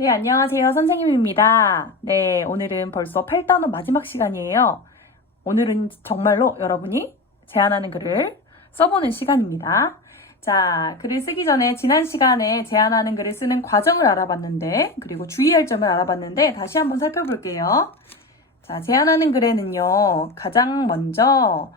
네, 안녕하세요. 선생님입니다. 네, 오늘은 벌써 8단원 마지막 시간이에요. 오늘은 정말로 여러분이 제안하는 글을 써보는 시간입니다. 자, 글을 쓰기 전에 지난 시간에 제안하는 글을 쓰는 과정을 알아봤는데, 그리고 주의할 점을 알아봤는데, 다시 한번 살펴볼게요. 자, 제안하는 글에는요, 가장 먼저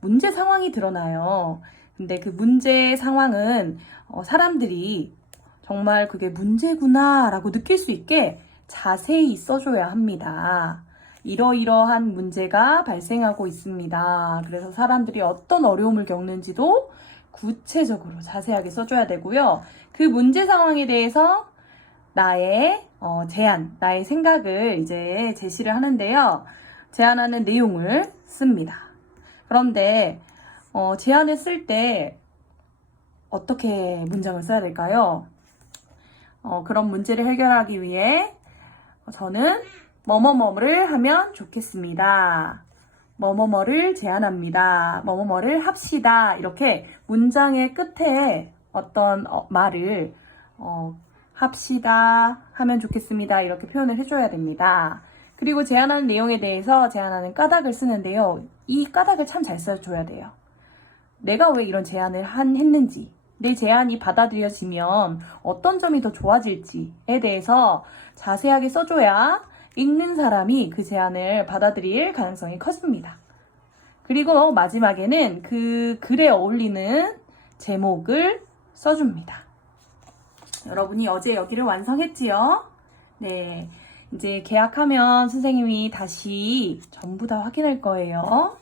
문제 상황이 드러나요. 근데 그 문제 상황은 사람들이 정말 그게 문제구나 라고 느낄 수 있게 자세히 써줘야 합니다. 이러이러한 문제가 발생하고 있습니다. 그래서 사람들이 어떤 어려움을 겪는지도 구체적으로 자세하게 써줘야 되고요. 그 문제 상황에 대해서 나의 제안, 나의 생각을 이제 제시를 하는데요. 제안하는 내용을 씁니다. 그런데 제안을 쓸 때 어떻게 문장을 써야 될까요? 그런 문제를 해결하기 위해 저는 뭐뭐뭐를 하면 좋겠습니다. 뭐뭐뭐를 제안합니다. 뭐뭐뭐를 합시다. 이렇게 문장의 끝에 어떤 말을 합시다, 하면 좋겠습니다. 이렇게 표현을 해줘야 됩니다. 그리고 제안하는 내용에 대해서 제안하는 까닭을 쓰는데요. 이 까닭을 참 잘 써줘야 돼요. 내가 왜 이런 제안을 했는지, 내 제안이 받아들여지면 어떤 점이 더 좋아질지에 대해서 자세하게 써줘야 읽는 사람이 그 제안을 받아들일 가능성이 커집니다. 그리고 마지막에는 그 글에 어울리는 제목을 써줍니다. 여러분이 어제 여기를 완성했지요? 네. 이제 계약하면 선생님이 다시 전부 다 확인할 거예요.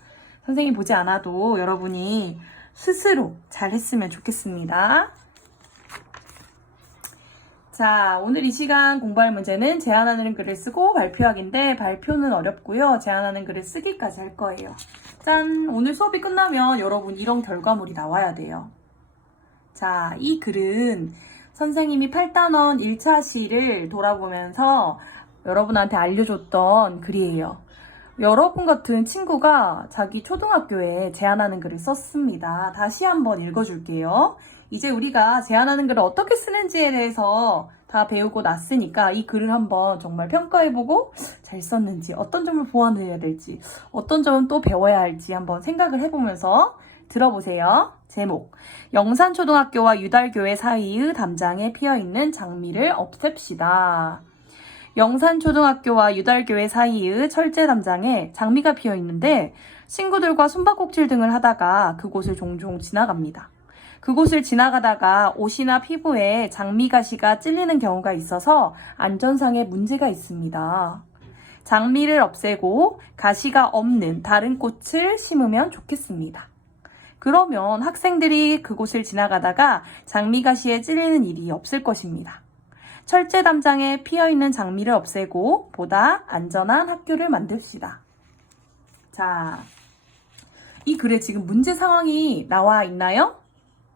선생님 보지 않아도 여러분이 스스로 잘 했으면 좋겠습니다. 자, 오늘 이 시간 공부할 문제는 제안하는 글을 쓰고 발표하기인데 발표는 어렵고요. 제안하는 글을 쓰기까지 할 거예요. 짠! 오늘 수업이 끝나면 여러분 이런 결과물이 나와야 돼요. 자, 이 글은 선생님이 8단원 1차 시를 돌아보면서 여러분한테 알려줬던 글이에요. 여러분 같은 친구가 자기 초등학교에 제안하는 글을 썼습니다. 다시 한번 읽어줄게요. 이제 우리가 제안하는 글을 어떻게 쓰는지에 대해서 다 배우고 났으니까 이 글을 한번 정말 평가해보고 잘 썼는지, 어떤 점을 보완해야 될지, 어떤 점은 또 배워야 할지 한번 생각을 해보면서 들어보세요. 제목, 영산초등학교와 유달교회 사이의 담장에 피어있는 장미를 없앱시다. 영산초등학교와 유달교회 사이의 철제 담장에 장미가 피어 있는데 친구들과 숨바꼭질 등을 하다가 그곳을 종종 지나갑니다. 그곳을 지나가다가 옷이나 피부에 장미가시가 찔리는 경우가 있어서 안전상의 문제가 있습니다. 장미를 없애고 가시가 없는 다른 꽃을 심으면 좋겠습니다. 그러면 학생들이 그곳을 지나가다가 장미가시에 찔리는 일이 없을 것입니다. 철제 담장에 피어있는 장미를 없애고 보다 안전한 학교를 만듭시다. 자, 이 글에 지금 문제 상황이 나와 있나요?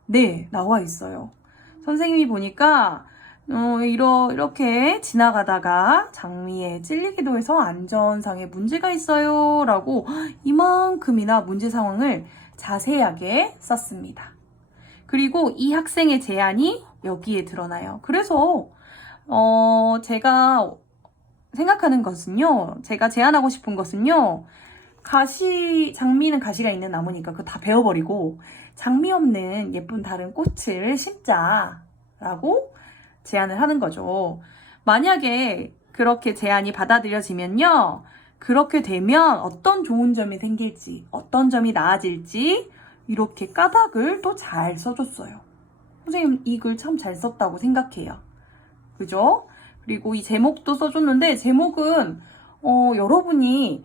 네, 나와 있어요. 선생님이 보니까 이렇게 지나가다가 장미에 찔리기도 해서 안전상에 문제가 있어요 라고 이만큼이나 문제 상황을 자세하게 썼습니다. 그리고 이 학생의 제안이 여기에 드러나요. 그래서 제가 생각하는 것은요, 제가 제안하고 싶은 것은요, 장미는 가시가 있는 나무니까 그거 다 베어버리고, 장미 없는 예쁜 다른 꽃을 심자라고 제안을 하는 거죠. 만약에 그렇게 제안이 받아들여지면요, 그렇게 되면 어떤 좋은 점이 생길지, 어떤 점이 나아질지, 이렇게 까닭을 또 잘 써줬어요. 선생님, 이 글 참 잘 썼다고 생각해요. 그죠? 그리고 이 제목도 써줬는데 제목은 여러분이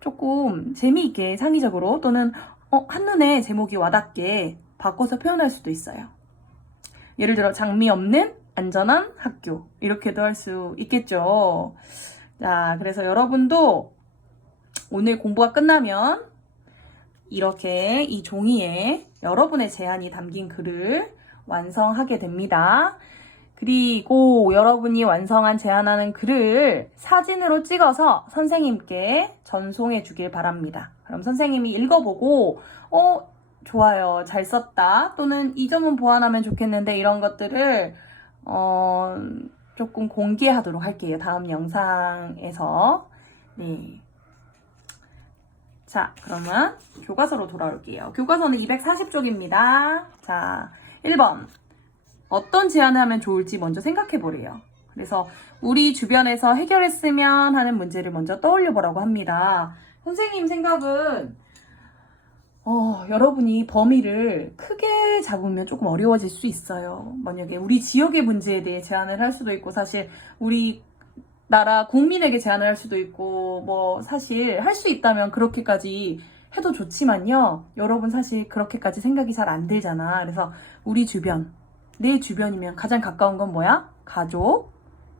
조금 재미있게 창의적으로 또는 한눈에 제목이 와닿게 바꿔서 표현할 수도 있어요. 예를 들어 장미 없는 안전한 학교 이렇게도 할 수 있겠죠. 자, 그래서 여러분도 오늘 공부가 끝나면 이렇게 이 종이에 여러분의 제안이 담긴 글을 완성하게 됩니다. 그리고 여러분이 완성한 제안하는 글을 사진으로 찍어서 선생님께 전송해 주길 바랍니다. 그럼 선생님이 읽어보고 좋아요, 잘 썼다 또는 이 점은 보완하면 좋겠는데 이런 것들을 조금 공개하도록 할게요. 다음 영상에서. 네. 자, 그러면 교과서로 돌아올게요. 교과서는 240쪽입니다. 자, 1번. 어떤 제안을 하면 좋을지 먼저 생각해 보래요. 그래서 우리 주변에서 해결했으면 하는 문제를 먼저 떠올려 보라고 합니다. 선생님 생각은 여러분이 범위를 크게 잡으면 조금 어려워질 수 있어요. 만약에 우리 지역의 문제에 대해 제안을 할 수도 있고, 사실 우리 나라 국민에게 제안을 할 수도 있고, 뭐 사실 할 수 있다면 그렇게까지 해도 좋지만요. 여러분 사실 그렇게까지 생각이 잘 안 들잖아. 그래서 우리 주변, 내 주변이면 가장 가까운 건 뭐야? 가족.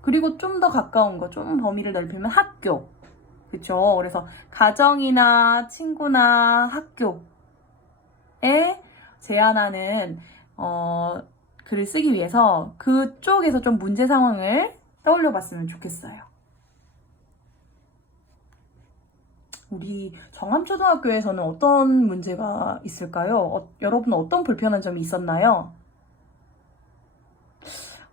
그리고 좀 더 가까운 거, 좀 범위를 넓히면 학교. 그쵸? 그래서 가정이나 친구나 학교에 제안하는 글을 쓰기 위해서 그쪽에서 좀 문제 상황을 떠올려 봤으면 좋겠어요. 우리 정암초등학교에서는 어떤 문제가 있을까요? 여러분 어떤 불편한 점이 있었나요?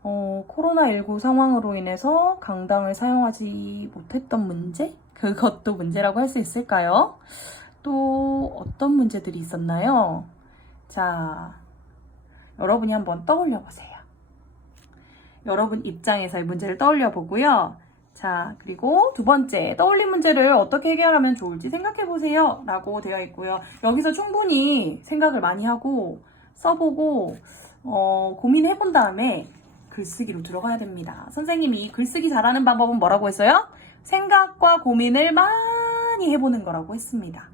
코로나19 상황으로 인해서 강당을 사용하지 못했던 문제? 그것도 문제라고 할 수 있을까요? 또 어떤 문제들이 있었나요? 자, 여러분이 한번 떠올려 보세요. 여러분 입장에서의 문제를 떠올려 보고요. 자, 그리고 두 번째, 떠올린 문제를 어떻게 해결하면 좋을지 생각해 보세요. 라고 되어 있고요. 여기서 충분히 생각을 많이 하고 써보고 고민해 본 다음에 글쓰기로 들어가야 됩니다. 선생님이 글쓰기 잘하는 방법은 뭐라고 했어요? 생각과 고민을 많이 해보는 거라고 했습니다.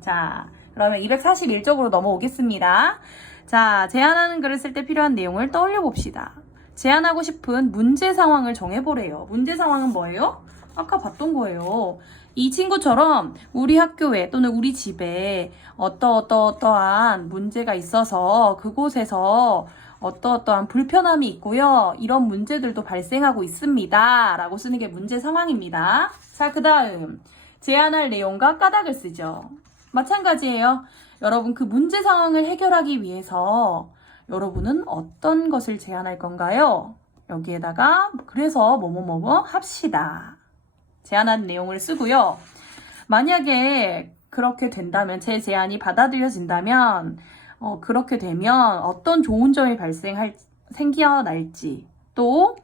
자, 그러면 241쪽으로 넘어오겠습니다. 자, 제안하는 글을 쓸 때 필요한 내용을 떠올려 봅시다. 제안하고 싶은 문제 상황을 정해보래요. 문제 상황은 뭐예요? 아까 봤던 거예요. 이 친구처럼 우리 학교에 또는 우리 집에 어떠한 문제가 있어서 그곳에서 어떠한 불편함이 있고요. 이런 문제들도 발생하고 있습니다. 라고 쓰는 게 문제 상황입니다. 자, 그 다음 제안할 내용과 까닭을 쓰죠. 마찬가지예요. 여러분 그 문제 상황을 해결하기 위해서 여러분은 어떤 것을 제안할 건가요? 여기에다가 그래서 뭐뭐뭐뭐 합시다. 제안한 내용을 쓰고요. 만약에 그렇게 된다면, 제 제안이 받아들여진다면 그렇게 되면 어떤 좋은 점이 생겨날지, 또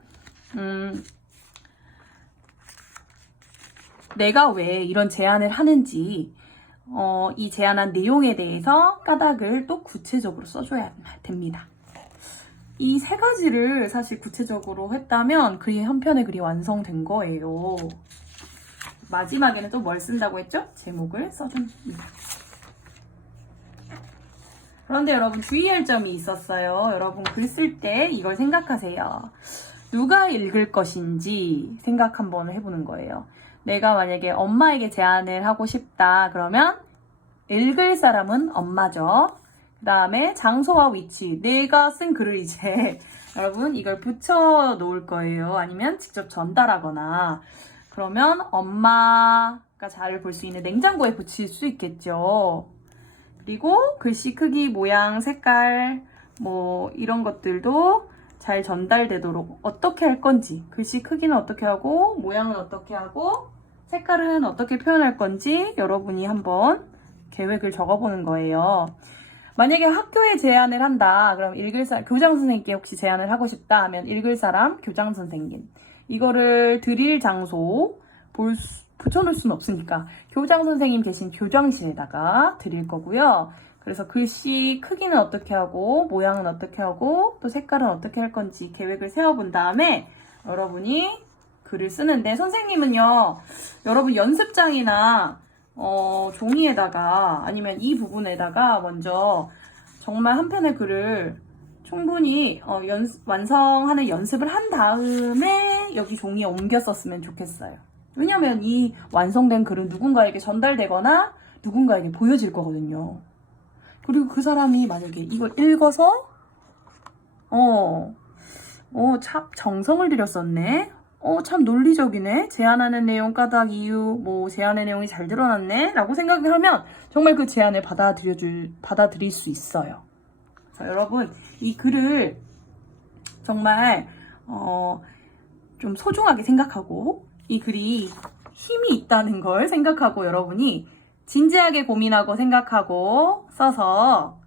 내가 왜 이런 제안을 하는지, 이 제안한 내용에 대해서 까닭을 또 구체적으로 써줘야 됩니다. 이 세 가지를 사실 구체적으로 했다면 글이 한 편의 글이 완성된 거예요. 마지막에는 또 뭘 쓴다고 했죠? 제목을 써줍니다. 그런데 여러분 주의할 점이 있었어요. 여러분 글 쓸 때 이걸 생각하세요. 누가 읽을 것인지 생각 한번 해보는 거예요. 내가 만약에 엄마에게 제안을 하고 싶다 그러면 읽을 사람은 엄마죠. 그 다음에 장소와 위치, 내가 쓴 글을 이제 여러분 이걸 붙여 놓을 거예요. 아니면 직접 전달하거나, 그러면 엄마가 잘 볼 수 있는 냉장고에 붙일 수 있겠죠. 그리고 글씨 크기, 모양, 색깔 뭐 이런 것들도 잘 전달되도록 어떻게 할 건지, 글씨 크기는 어떻게 하고 모양은 어떻게 하고 색깔은 어떻게 표현할 건지 여러분이 한번 계획을 적어보는 거예요. 만약에 학교에 제안을 한다 그럼 읽을 사람, 교장 선생님께 혹시 제안을 하고 싶다 하면 읽을 사람 교장 선생님, 이거를 드릴 장소 붙여놓을 수는 없으니까 교장 선생님 계신 교장실에다가 드릴 거고요. 그래서 글씨 크기는 어떻게 하고 모양은 어떻게 하고 또 색깔은 어떻게 할 건지 계획을 세워본 다음에 여러분이 글을 쓰는데, 선생님은요 여러분 연습장이나 종이에다가 아니면 이 부분에다가 먼저 정말 한 편의 글을 충분히 완성하는 연습을 한 다음에 여기 종이에 옮겨 썼으면 좋겠어요. 왜냐면 이 완성된 글은 누군가에게 전달되거나 누군가에게 보여질 거거든요. 그리고 그 사람이 만약에 이걸 읽어서 참 정성을 들였었네, 참 논리적이네, 제안하는 내용, 까닭, 이유, 뭐 제안의 내용이 잘 드러났네 라고 생각을 하면 정말 그 제안을 받아들일 수 있어요. 그래서 여러분 이 글을 정말 좀 소중하게 생각하고 이 글이 힘이 있다는 걸 생각하고 여러분이 진지하게 고민하고 생각하고 써서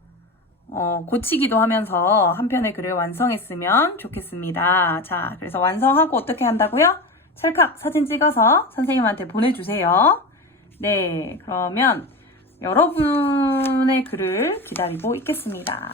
고치기도 하면서 한 편의 글을 완성했으면 좋겠습니다. 자, 그래서 완성하고 어떻게 한다고요? 찰칵 사진 찍어서 선생님한테 보내주세요. 네, 그러면 여러분의 글을 기다리고 있겠습니다.